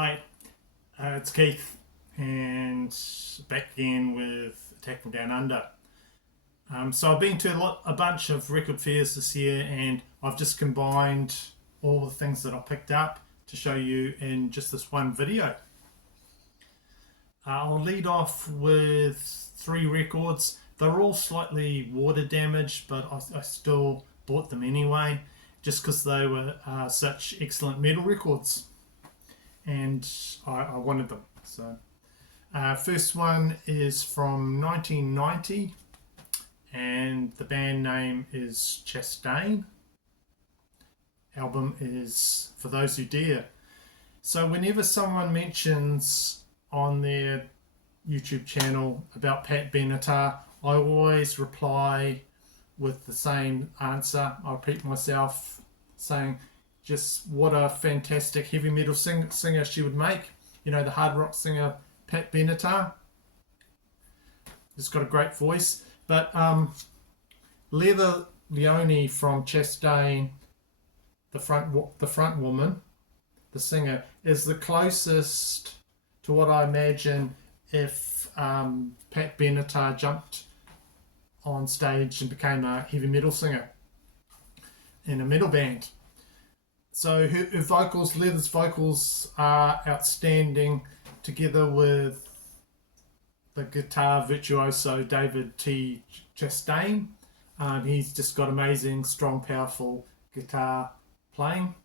Hi, it's Keith, and back again with Attack from Down Under. So I've been to a bunch of record fairs this year, and I've just combined all the things that I picked up to show you in just this one video. I'll lead off with three records. They're all slightly water damaged, but I still bought them anyway, just because they were such excellent metal records, and I wanted them. So, first one is from 1990, and the band name is Chastain. Album is For Those Who Dare. So whenever someone mentions on their YouTube channel about Pat Benatar, I always reply with the same answer. I repeat myself, saying just what a fantastic heavy metal singer she would make. You know, the hard rock singer Pat Benatar. He's got a great voice. But Leather Leone from Chastain, the front woman, the singer, is the closest to what I imagine if Pat Benatar jumped on stage and became a heavy metal singer in a metal band. So her vocals, Leather's vocals, are outstanding, together with the guitar virtuoso David T. Chastain. He's just got amazing, strong, powerful guitar playing.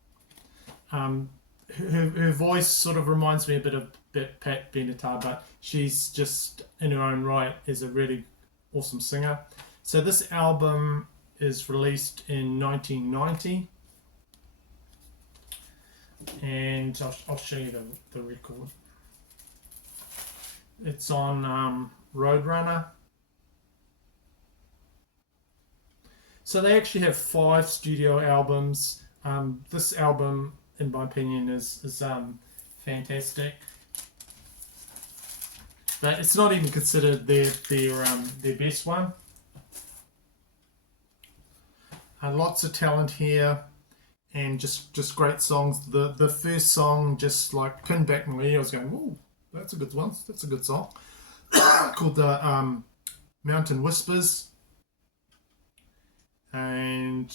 Her voice sort of reminds me a bit of Pat Benatar, but she's just in her own right is a really awesome singer. So this album is released in 1990, and I'll show you the record. It's on Roadrunner. So they actually have 5 studio albums. This album, in my opinion, is fantastic. But it's not even considered their best one. Lots of talent here, and just great songs. The first song just like pinned back my ear. I was going, "Ooh, that's a good one. That's a good song." Called the Mountain Whispers, and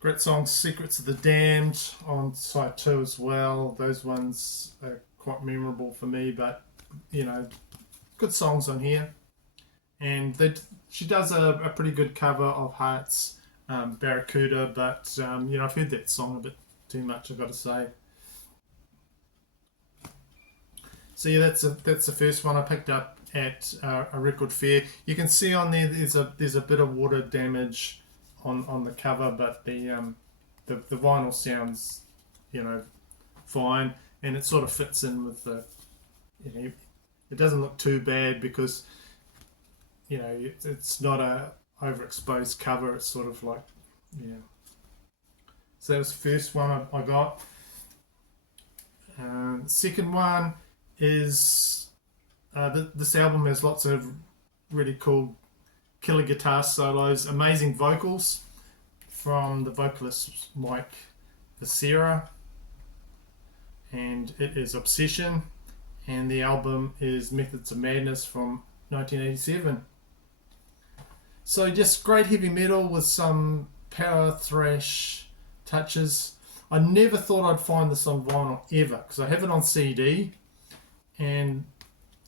great song Secrets of the Damned on side 2 as well. Those ones are quite memorable for me, but you know, good songs on here. And she does a pretty good cover of Heart's Barracuda, but you know, I've heard that song a bit too much, I've got to say. So yeah, that's the first one I picked up at a record fair. You can see on there there's a bit of water damage on the cover, but the vinyl sounds, you know, fine, and it sort of fits in with the, you know, it doesn't look too bad because, you know, it's not a overexposed cover. It's sort of like, yeah. So that was the first one I got. Second one is this album has lots of really cool killer guitar solos, amazing vocals from the vocalist Mike Vicera, and it is Obsession, and the album is Methods of Madness from 1987. So just great heavy metal with some power thrash touches. I never thought I'd find this on vinyl ever, because I have it on CD, and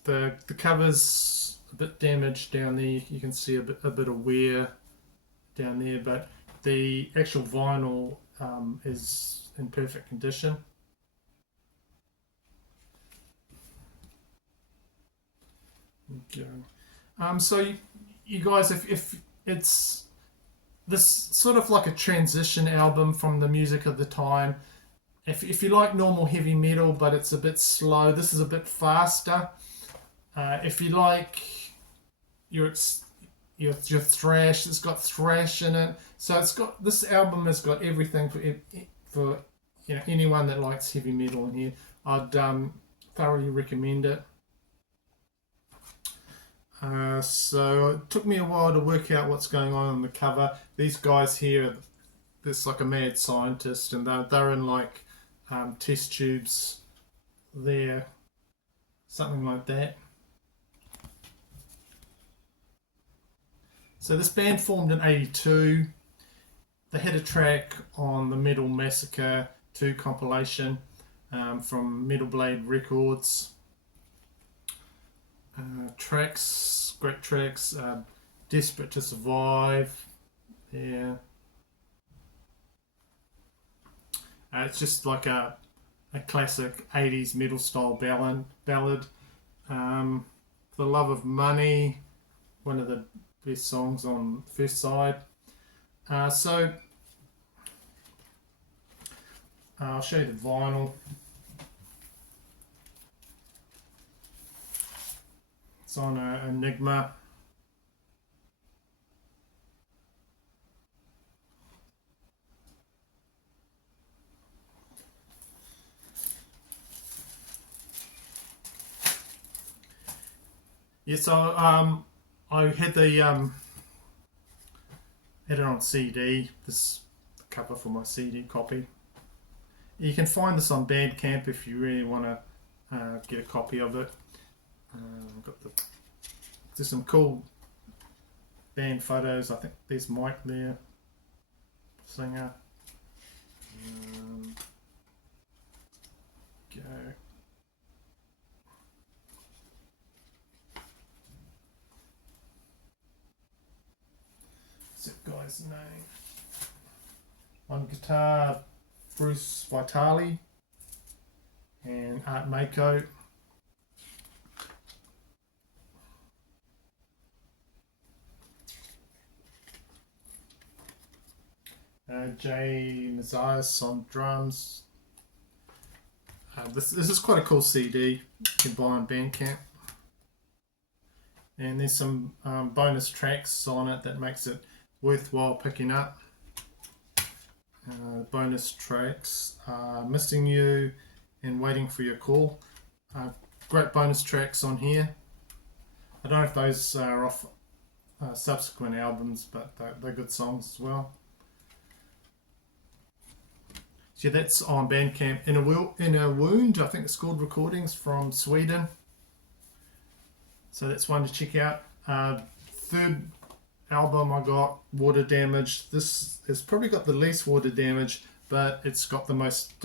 the cover's a bit damaged down there. You can see a bit of wear down there, but the actual vinyl is in perfect condition. Okay. So you guys, if it's this sort of like a transition album from the music of the time. If you like normal heavy metal, but it's a bit slow, this is a bit faster. If you like your thrash, it's got thrash in it. So this album has got everything for you know, anyone that likes heavy metal in here. I'd thoroughly recommend it. So it took me a while to work out what's going on the cover. These guys here, there's like a mad scientist, and they're in like test tubes there, something like that. So this band formed in '82. They had a track on the Metal Massacre 2 compilation from Metal Blade Records. Tracks, great tracks. Desperate to Survive. Yeah. It's just like a classic 80s metal style ballad. For the Love of Money, one of the best songs on the first side. So I'll show you the vinyl. It's on a Enigma. Yeah, so I had the had it on CD. This cover for my CD copy. You can find this on Bandcamp if you really want to get a copy of it. There's some cool band photos. I think there's Mike there, singer. Go. What's that guy's name? On guitar, Bruce Vitale and Art Mako. Jay Mazias on drums. This is quite a cool CD you can buy on Bandcamp. And there's some bonus tracks on it that makes it worthwhile picking up. Bonus tracks, Missing You and Waiting for Your Call. Great bonus tracks on here. I don't know if those are off subsequent albums, but they're good songs as well. So that's on Bandcamp. In a Wound, I think it's called, recordings from Sweden. So that's one to check out. Third album I got, Water Damage. This has probably got the least water damage, but it's got the most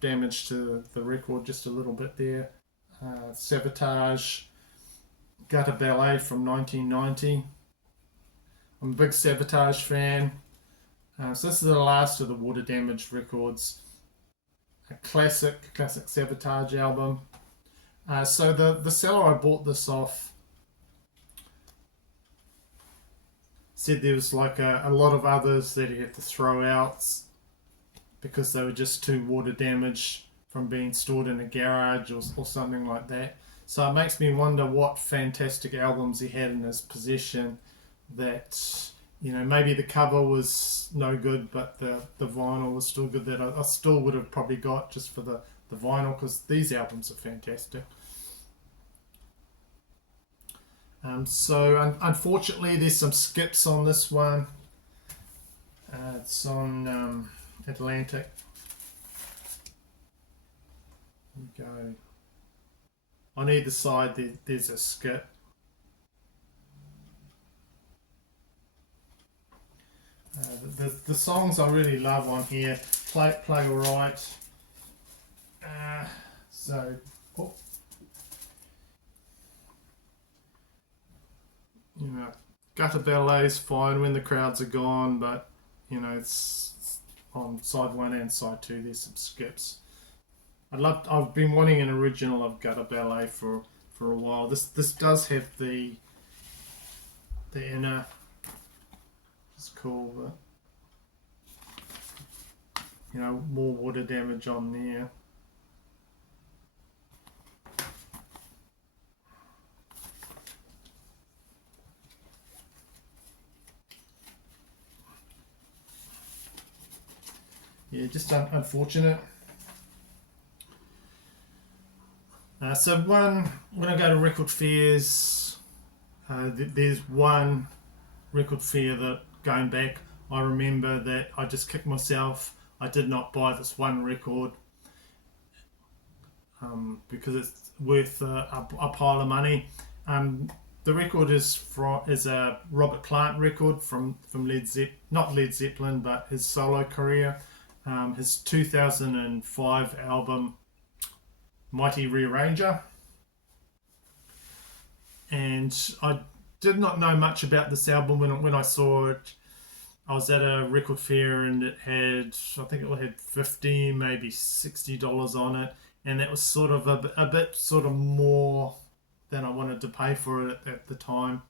damage to the record, just a little bit there. Sabotage, Gutter Ballet from 1990. I'm a big Sabotage fan. So this is the last of the Water Damage records. A classic Sabotage album. So the seller I bought this off said there was like a lot of others that he had to throw out because they were just too water damaged from being stored in a garage or something like that. So it makes me wonder what fantastic albums he had in his possession that, you know, maybe the cover was no good, but the vinyl was still good, that I still would have probably got just for the vinyl, because these albums are fantastic. So unfortunately there's some skips on this one. It's on Atlantic. There we go. On either side there's a skip. The songs I really love on here, Play Alright. You know, Gutter Ballet's fine when the crowds are gone, but you know, it's on side 1 and side 2 there's some skips. I've been wanting an original of Gutter Ballet for a while. This does have the inner. It's cool, but you know, more water damage on there. Yeah, just unfortunate. So when I go to record fairs, there's one record fair that, going back, I remember that I just kicked myself. I did not buy this one record. because it's worth a pile of money. The record is a Robert Plant record from not Led Zeppelin, but his solo career. His 2005 album Mighty Rearranger. And I did not know much about this album when I saw it. I was at a record fair and it had, I think it had $50, maybe $60 on it, and that was sort of a bit sort of more than I wanted to pay for it at the time.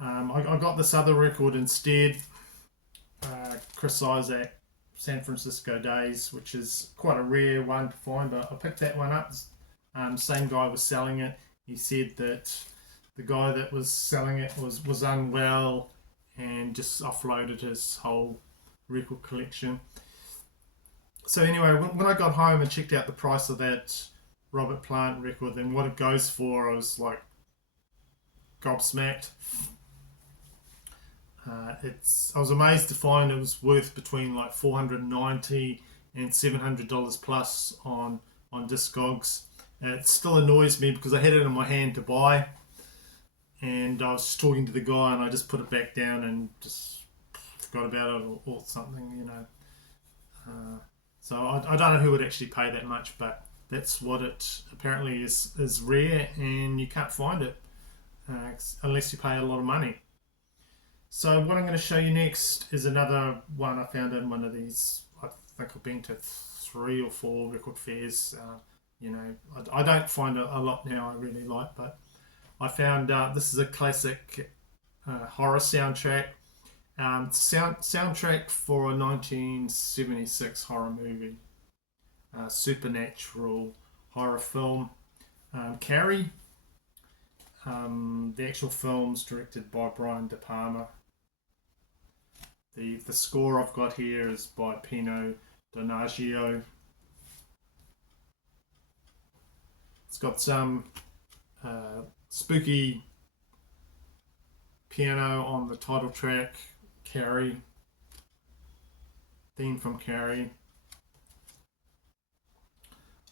I got this other record instead, Chris Isaak, San Francisco Days, which is quite a rare one to find, but I picked that one up. Same guy was selling it. He said that the guy that was selling it was unwell and just offloaded his whole record collection. So anyway, when I got home and checked out the price of that Robert Plant record and what it goes for, I was like gobsmacked. I was amazed to find it was worth between like $490 and $700 plus on Discogs. It still annoys me because I had it in my hand to buy, and I was just talking to the guy and I just put it back down and just forgot about it or something, you know. So I don't know who would actually pay that much, but that's what it apparently is rare, and you can't find it unless you pay a lot of money. So what I'm going to show you next is another one I found in one of these. I think I've been to 3 or 4 record fairs. You know, I don't find a lot now I really like, but I found this is a classic horror soundtrack. Soundtrack for a 1976 horror movie, supernatural horror film, Carrie. The actual film's directed by Brian De Palma. The score I've got here is by Pino Donaggio. It's got some spooky piano on the title track, Carrie, theme from Carrie.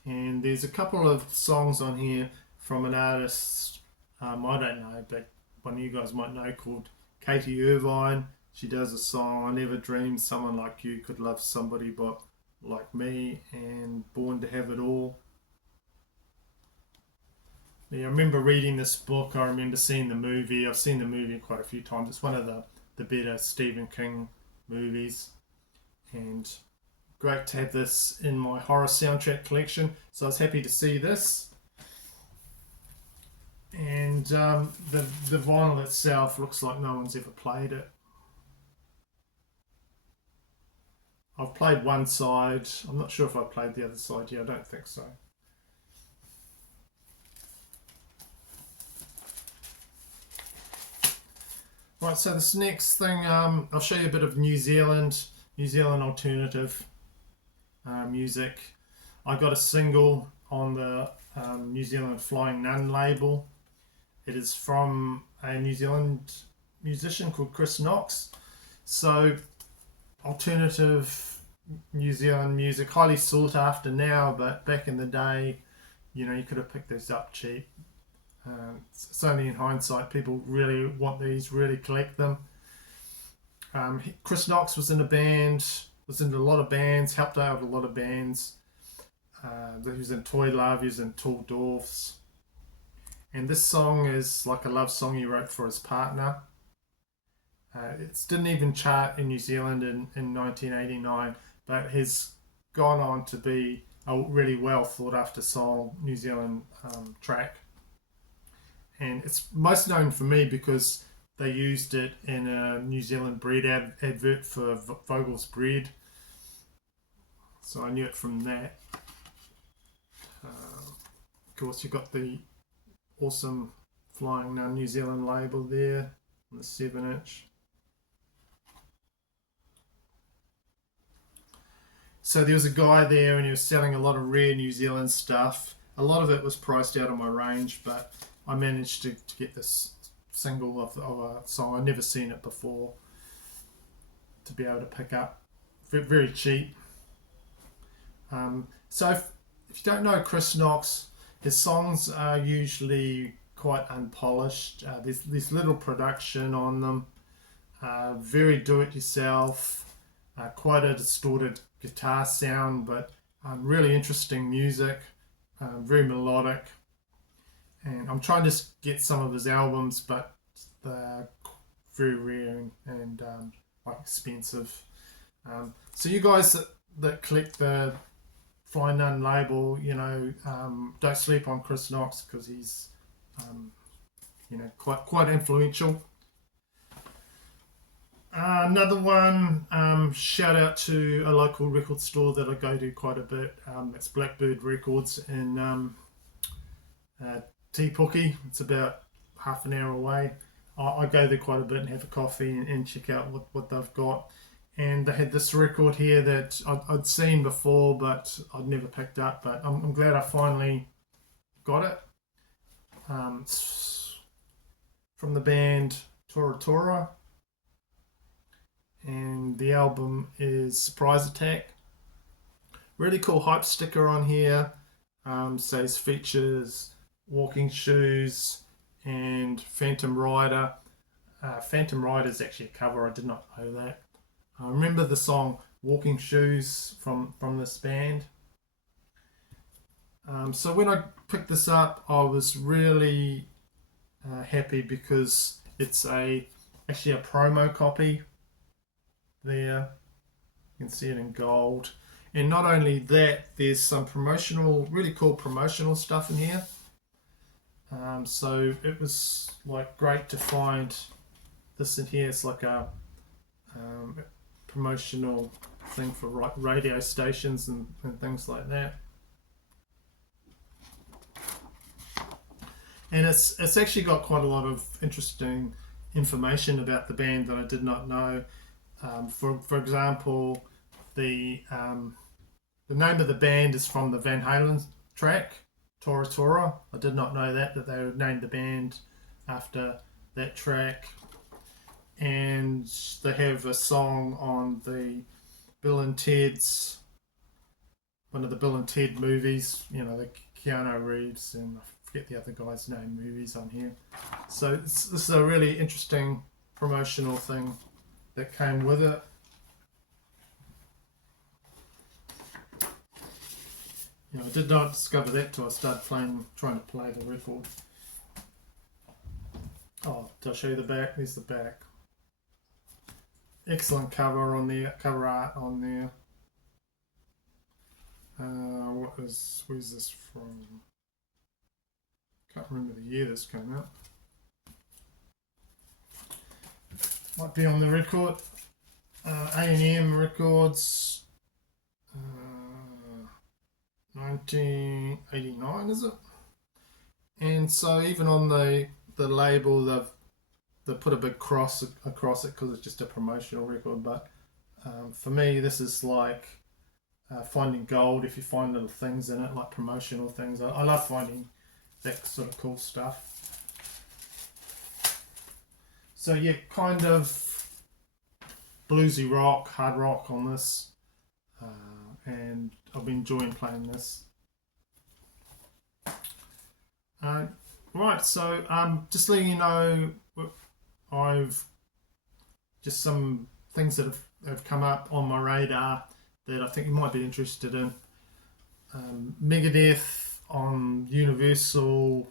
And there's a couple of songs on here from an artist I don't know, but one of you guys might know, called Katie Irvine. She does a song, I Never Dreamed Someone Like You Could Love Somebody But Like Me, and Born to Have It All. Yeah, I remember reading this book, I remember seeing the movie. I've seen the movie quite a few times. It's one of the better Stephen King movies, and great to have this in my horror soundtrack collection. So I was happy to see this. And the vinyl itself looks like no one's ever played it. I've played one side. I'm not sure if I played the other side. Yeah, I don't think so. Right, so this next thing, I'll show you a bit of New Zealand alternative music. I got a single on the New Zealand Flying Nun label. It is from a New Zealand musician called Chris Knox. So alternative New Zealand music, highly sought after now, but back in the day, you know, you could have picked these up cheap. It's only in hindsight people really want these, really collect them. Chris Knox was in a band, was in a lot of bands, helped out with a lot of bands. He was in Toy Love, he was in Tall Dwarfs. And this song is like a love song he wrote for his partner. It didn't even chart in New Zealand in 1989, but has gone on to be a really well thought after song New Zealand track. And it's most known for me because they used it in a New Zealand bread advert for Vogel's bread. So I knew it from that. Of course, you've got the awesome Flying Nun New Zealand label there on the 7-inch. So there was a guy there and he was selling a lot of rare New Zealand stuff. A lot of it was priced out of my range, but I managed to get this single of a song. I'd never seen it before, to be able to pick up very cheap. So if you don't know Chris Knox, his songs are usually quite unpolished. There's little production on them. Very do-it-yourself. Quite a distorted guitar sound, but really interesting music. Very melodic. And I'm trying to get some of his albums, but they're very rare and quite expensive. So you guys that collect the Flying Nun label, don't sleep on Chris Knox, because he's quite influential. Another one, shout out to a local record store that I go to quite a bit. It's Blackbird Records in Te Puke. It's about half an hour away. I go there quite a bit and have a coffee and check out what they've got. And they had this record here that I'd seen before, but I'd never picked up. But I'm glad I finally got it. It's from the band Tora Tora. And the album is Surprise Attack. Really cool hype sticker on here. Says features Walking Shoes and Phantom Rider. Phantom Rider is actually a cover. I did not know that. I remember the song Walking Shoes from this band. So when I picked this up, I was really happy, because it's actually a promo copy there. You can see it in gold. And not only that, there's some really cool promotional stuff in here. So it was like great to find this in here. It's like a promotional thing for radio stations and things like that. And it's actually got quite a lot of interesting information about the band that I did not know. For example, the name of the band is from the Van Halen track, Tora Tora. I did not know that they would name the band after that track. And they have a song on the Bill and Ted's, one of the Bill and Ted movies, the Keanu Reeves and I forget the other guy's name, movies on here. So this is a really interesting promotional thing that came with it. I did not discover that till I started trying to play the record. Oh, did I show you the back? There's the back. Excellent cover art on there. Where's this from? Can't remember the year this came out. Might be on the record. A&M Records. 1989, is it? And so even on the label, they've put a big cross across it, because it's just a promotional record. But for me, this is like finding gold if you find little things in it, like promotional things. I love finding that sort of cool stuff. So yeah, kind of bluesy rock, hard rock on this, and I've been enjoying playing this. Right, so just letting you know, I've just some things that have come up on my radar that I think you might be interested in. Megadeth on Universal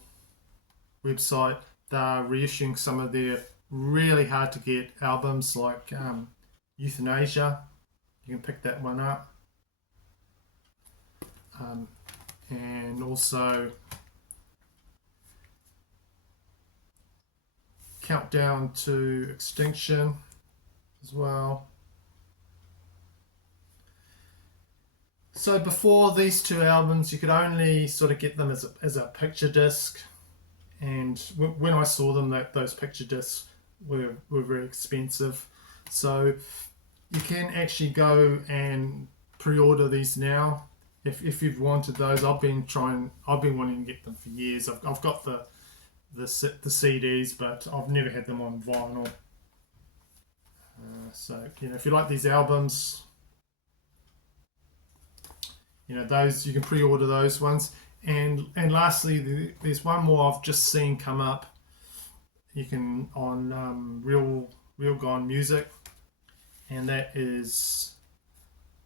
website, they're reissuing some of their really hard to get albums, like Euthanasia. You can pick that one up. And also Countdown to Extinction as well. So before these two albums, you could only sort of get them as a picture disc, and when I saw them, those picture discs were very expensive. So you can actually go and pre-order these now if you've wanted those. I've been wanting to get them for years. I've got the CDs, but I've never had them on vinyl. So if you like these albums, those you can pre-order those ones. And lastly, there's one more I've just seen come up. You can on Real Gone Music, and that is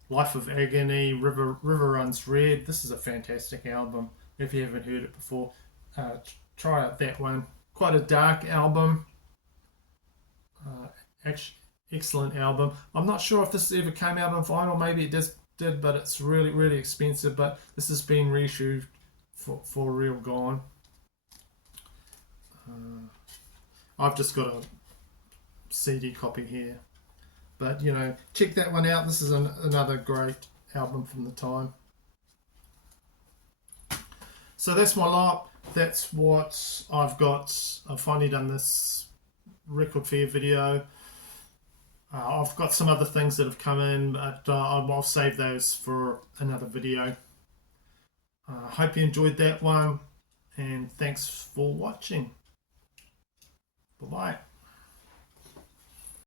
Life of Agony, River Runs Red. This is a fantastic album. If you haven't heard it before, try out that one. Quite a dark album. Excellent album. I'm not sure if this ever came out on vinyl. Maybe it did, but it's really, really expensive. But this has been reissued for Real Gone. I've just got a CD copy here. But, check that one out. This is another great album from the time. So that's my lot. That's what I've got. I've finally done this record fair video. I've got some other things that have come in, but I'll save those for another video. Hope you enjoyed that one, and thanks for watching. Bye-bye.